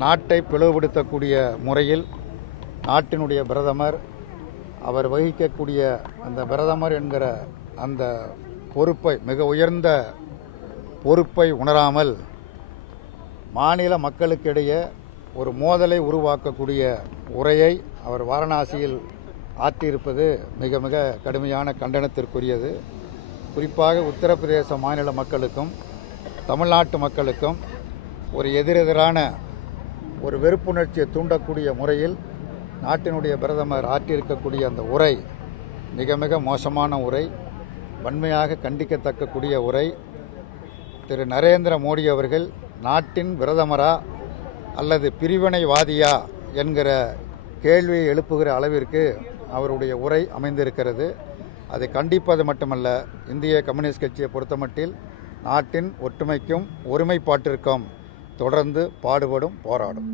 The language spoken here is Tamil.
நாட்டை பிளவுபடுத்தக்கூடிய முறையில் நாட்டினுடைய பிரதமர் அவர் வகிக்கக்கூடிய அந்த பிரதமர் என்கிற அந்த பொறுப்பை, மிக உயர்ந்த பொறுப்பை உணராமல் மாநில மக்களுக்கிடையே ஒரு மோதலை உருவாக்கக்கூடிய உரையை அவர் வாரணாசியில் ஆற்றியிருப்பது மிக மிக கடுமையான கண்டனத்திற்குரியது. குறிப்பாக உத்தரப்பிரதேச மாநில மக்களுக்கும் தமிழ்நாட்டு மக்களுக்கும் ஒரு எதிரெதிரான ஒரு வெறுப்புணர்ச்சியை தூண்டக்கூடிய முறையில் நாட்டினுடைய பிரதமர் ஆற்றியிருக்கக்கூடிய அந்த உரை மிக மிக மோசமான உரை, வன்மையாக கண்டிக்கத்தக்கக்கூடிய உரை. திரு நரேந்திர மோடி அவர்கள் நாட்டின் பிரதமரா அல்லது பிரிவினைவாதியா என்கிற கேள்வியை எழுப்புகிற அளவிற்கு அவருடைய உரை அமைந்திருக்கிறது. அதை கண்டிப்பது மட்டுமல்ல, இந்திய கம்யூனிஸ்ட் கட்சியை பொறுத்தமட்டில் நாட்டின் ஒற்றுமைக்கும் ஒருமைப்பாட்டிற்கும் தொடர்ந்து பாடுபடும், போராடும்.